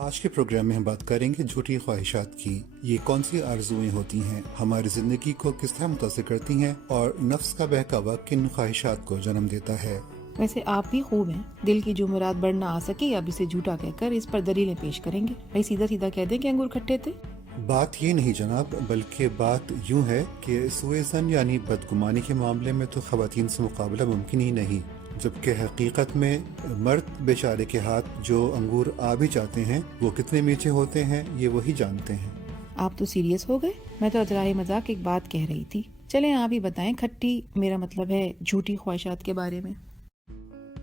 आज के प्रोग्राम में हम बात करेंगे झूठी ख्वाहिशात की। ये कौन सी आरज़ुएं होती हैं, हमारी जिंदगी को किस तरह मुतासिर करती हैं और नफ्स का बहकावा किन ख्वाहिशात को जन्म देता है। वैसे आप भी खूब हैं। दिल की जो मुराद बढ़ ना आ सके अब इसे झूठा कहकर इस पर दलीलें पेश करेंगे। भाई सीधा सीधा कह दें कि अंगूर खट्टे थे। बात ये नहीं जनाब, बल्कि बात यूं है कि सुएज़न यानी बदगुमानी के मामले में तो ख़वातीन से मुकाबला मुमकिन ही नहीं, जबकि हकीकत में मर्द बेचारे के हाथ जो अंगूर आ भी जाते हैं वो कितने मीठे होते हैं ये वही जानते हैं। आप तो सीरियस हो गए। मैं तो अजराए मजाक एक बात कह रही थी। चलें आप ही बताएं। खट्टी मेरा मतलब है झूठी ख्वाहिशात के बारे में।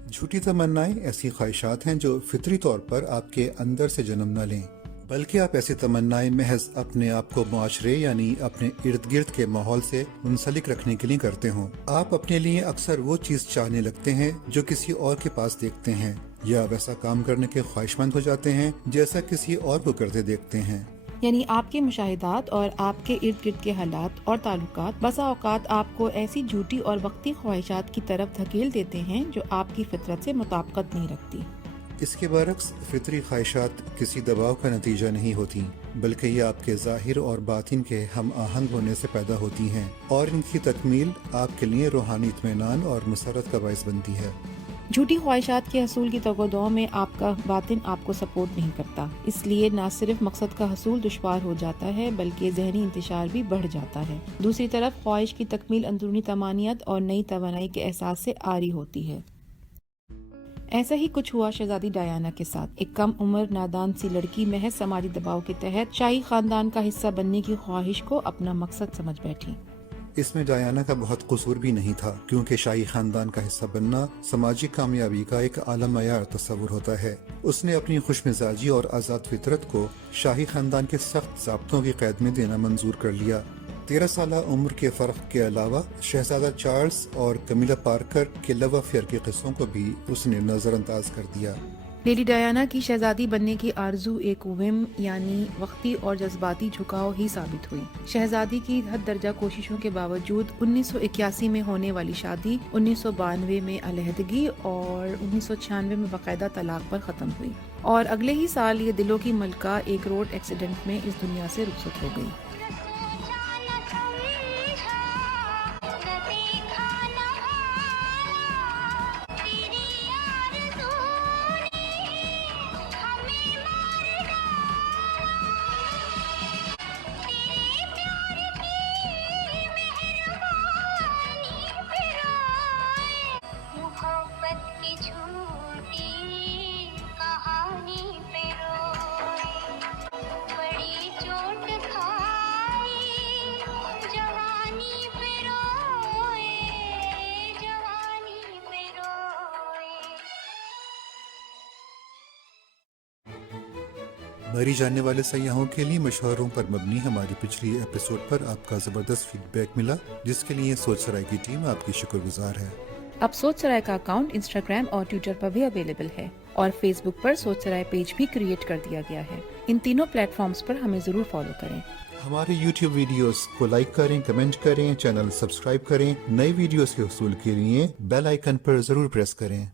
झूठी तमन्नाएं ऐसी ख्वाहिशात हैं जो फितरी तौर पर आपके अंदर से जन्म न लें, बल्कि आप ऐसी तमन्नाएं महज अपने आप को मुआशरे यानी अपने इर्द गिर्द के माहौल से मुंसलिक रखने के लिए करते हों। आप अपने लिए अक्सर वो चीज चाहने लगते हैं जो किसी और के पास देखते हैं, या वैसा काम करने के ख्वाहिशमंद हो जाते हैं जैसा किसी और को करते देखते हैं। यानी आपके मुशाहिदात और आपके इर्द गिर्द के हालात और ताल्लुकात बसा औकात आपको ऐसी झूठी और वक्ती ख्वाहिशात की तरफ धकेल देते हैं जो आपकी फितरत से मुताबिकत नहीं रखती। इसके बरक्स फितरी ख्वाहिशात किसी दबाव का नतीजा नहीं होती, बल्कि ये आपके ज़ाहिर और बातिन के हम आहंग होने से पैदा होती हैं और इनकी तकमील आपके लिए रूहानी इत्मीनान और मसरत का बाइस बनती है। झूठी ख्वाहिशात के हसूल की तगोदौ में आपका बातिन आपको सपोर्ट नहीं करता, इसलिए न सिर्फ मकसद का हसूल दुश्वार हो जाता है बल्कि जहनी इंतशार भी बढ़ जाता है। दूसरी तरफ ख्वाहिश की तकमील अंदरूनी तमानियत और नई तवानाई के एहसास से आरी होती है। ऐसा ही कुछ हुआ शहजादी डायना के साथ। एक कम उम्र नादान सी लड़की महज समाजी दबाव के तहत शाही खानदान का हिस्सा बनने की ख्वाहिश को अपना मकसद समझ बैठी। इसमें डायना का बहुत कसूर भी नहीं था, क्योंकि शाही खानदान का हिस्सा बनना समाजी कामयाबी का एक आला मयार तस्वुर होता है। उसने अपनी खुशमिजाजी और आज़ाद फितरत को शाही खानदान के सख्त ज़ाब्तों की कैद में देना मंजूर कर लिया। 13 साल उम्र के फ़र्क के अलावा शहजादा चार्ल्स और कमीला पार्कर के लव अफेयर के किस्सों को भी उसने नज़रअंदाज कर दिया। लेडी डायना की शहजादी बनने की आरजू एक विम यानी वक्ती और जज्बाती झुकाव ही साबित हुई। शहजादी की हद दर्जा कोशिशों के बावजूद 1981 में होने वाली शादी 1992 में अलहदगी और 1996 में बाकायदा तलाक पर खत्म हुई, और अगले ही साल ये दिलों की मलका एक रोड एक्सीडेंट में इस दुनिया से रुखसत हो गई। मरी जाने वाले सयाहों के लिए मशवरों पर मबनी हमारी पिछली एपिसोड पर आपका ज़बरदस्त फीडबैक मिला, जिसके लिए सोच सराय की टीम आपकी शुक्रगुजार है। अब सोच सराय का अकाउंट इंस्टाग्राम और ट्विटर पर भी अवेलेबल है, और फेसबुक पर सोच सराय पेज भी क्रिएट कर दिया गया है। इन तीनों प्लेटफॉर्म्स पर हमें जरूर फॉलो करें। हमारे यूट्यूब वीडियोस को लाइक करें, कमेंट करें, चैनल सब्सक्राइब करें। नई वीडियोस के हुसूल के लिए बेल आइकन पर जरूर प्रेस करें।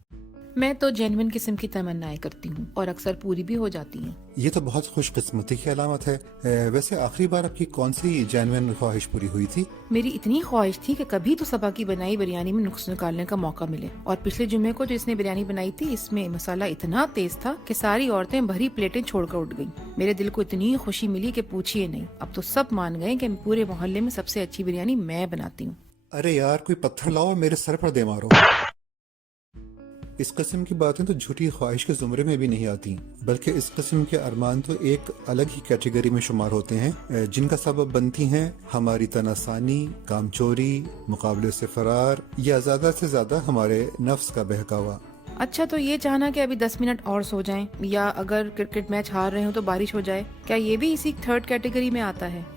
मैं तो जेन्युइन किस्म की तमन्नाएं करती हूँ और अक्सर पूरी भी हो जाती हैं। ये तो बहुत खुशकिस्मती की अलामत है। वैसे आखिरी बार आपकी कौन सी जेन्युइन ख्वाहिश पूरी हुई थी? मेरी इतनी ख्वाहिश थी कि कभी तो सबा की बनाई बिरयानी में नुक्स निकालने का मौका मिले, और पिछले जुम्मे को जो इसने बिरयानी बनाई थी इसमें मसाला इतना तेज था कि सारी औरतें भरी प्लेटें छोड़कर उठ गईं। मेरे दिल को इतनी खुशी मिली कि पूछिए नहीं। अब तो सब मान गए कि पूरे मोहल्ले में सबसे अच्छी बिरयानी मैं बनाती हूँ। अरे यार, कोई पत्थर लाओ और मेरे सर पर दे मारो। इस किस्म की बातें तो झूठी ख्वाहिश के जुमरे में भी नहीं आती, बल्कि इस किस्म के अरमान तो एक अलग ही कैटेगरी में शुमार होते हैं, जिनका सबब बनती हैं हमारी तनासानी, कामचोरी, मुकाबले से फरार, या ज्यादा से ज्यादा हमारे नफ्स का बहकावा। अच्छा, तो ये चाहना कि अभी 10 मिनट और सो जाएं, या अगर क्रिकेट मैच हार रहे हो तो बारिश हो जाए, क्या ये भी इसी थर्ड कैटेगरी में आता है?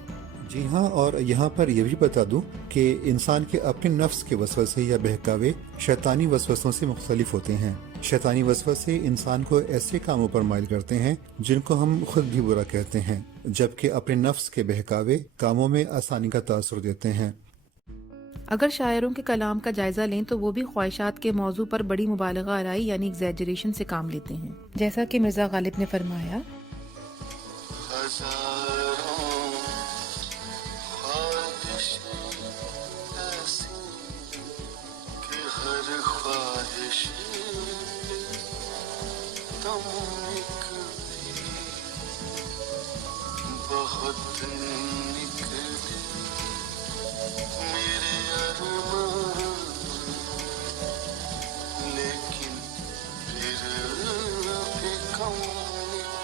जी हाँ, और यहाँ पर यह भी बता दूं कि इंसान के अपने नफ्स के वसवसे या बहकावे शैतानी वसवसों से मुख्तलिफ होते हैं। शैतानी वसवसे इंसान को ऐसे कामों पर माइल करते हैं जिनको हम खुद भी बुरा कहते हैं, जबकि अपने नफ्स के बहकावे कामों में आसानी का तासुर देते हैं। अगर शायरों के कलाम का जायजा लें तो वो भी ख्वाहिशात के मौजू पर बड़ी मुबालगा आराई यानी एग्जैजरेशन से काम लेते हैं। जैसा कि मिर्जा गालिब ने फरमाया, हजारों ख्वाहिश ऐसी कि हर ख्वाहिश दम निकली, बहुत निकली मेरे अरमान, लेकिन फिर भी कम निकली।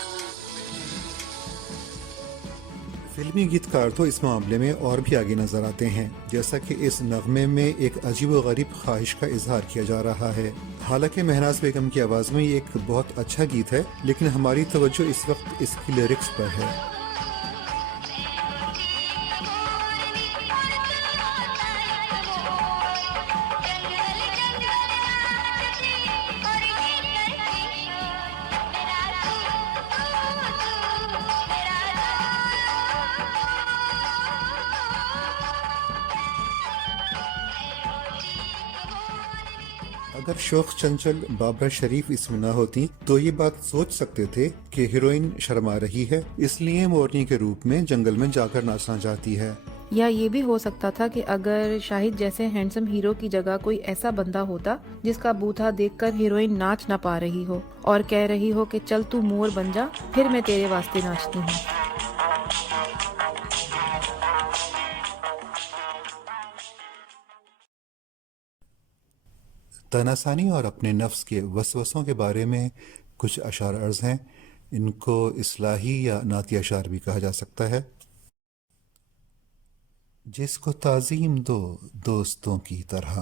फिल्मी गीतकार तो इस मामले में और भी आगे नजर आते हैं, जैसा कि इस नगमे में एक अजीब व गरीब ख्वाहिश का इजहार किया जा रहा है। हालांकि महनाज बेगम की आवाज में ये एक बहुत अच्छा गीत है, लेकिन हमारी तवज्जो इस वक्त इसकी लिरिक्स पर है। अगर शोख चंचल बाबरा शरीफ इसमें न होती तो ये बात सोच सकते थे कि हीरोइन शर्मा रही है, इसलिए मोरनी के रूप में जंगल में जाकर नाचना चाहती है। या ये भी हो सकता था कि अगर शाहिद जैसे हैंडसम हीरो की जगह कोई ऐसा बंदा होता जिसका बूथा देखकर हीरोइन नाच ना पा रही हो और कह रही हो कि चल तू मोर बन जा, फिर मैं तेरे वास्ते नाचती हूँ। तनासानी और अपने नफ्स के वसवसों के बारे में कुछ अशार अर्ज हैं। इनको इस्लाही या नाती अशार भी कहा जा सकता है। जिसको ताज़ीम दो दोस्तों की तरह,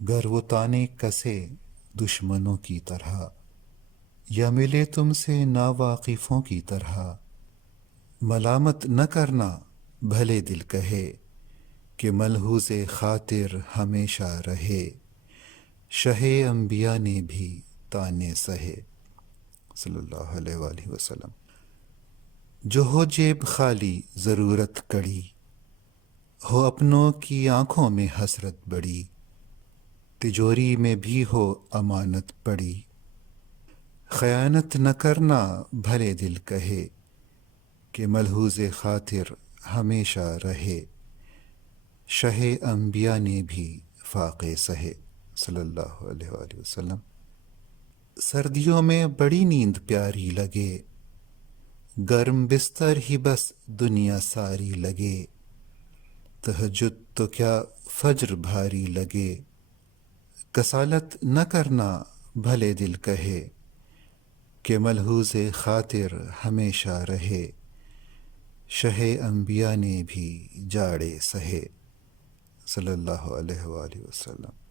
गर वो ताने कसे दुश्मनों की तरह, या मिले तुमसे नावाकिफों की तरह, मलामत न करना भले दिल कहे कि मलहूज़े खातिर हमेशा रहे, शहे अंबिया ने भी ताने सहे। सल्लल्लाहु अलैहि वसल्लम। जो हो जेब खाली ज़रूरत कड़ी, हो अपनों की आंखों में हसरत बड़ी, तिजोरी में भी हो अमानत पड़ी, खयानत न करना भले दिल कहे कि मलहूज़े खातिर हमेशा रहे, शहे अंबिया ने भी फाक़े सहे। सल्लल्लाहु अलैहि वसल्लम। सर्दियों में बड़ी नींद प्यारी लगे, गर्म बिस्तर ही बस दुनिया सारी लगे, तहज्जुद तो क्या फज्र भारी लगे, कसालत न करना भले दिल कहे कि मलहूज़े खातिर हमेशा रहे, शहे अंबिया ने भी जाड़े सहे। सल्लल्लाहु अलैहि वसल्लम।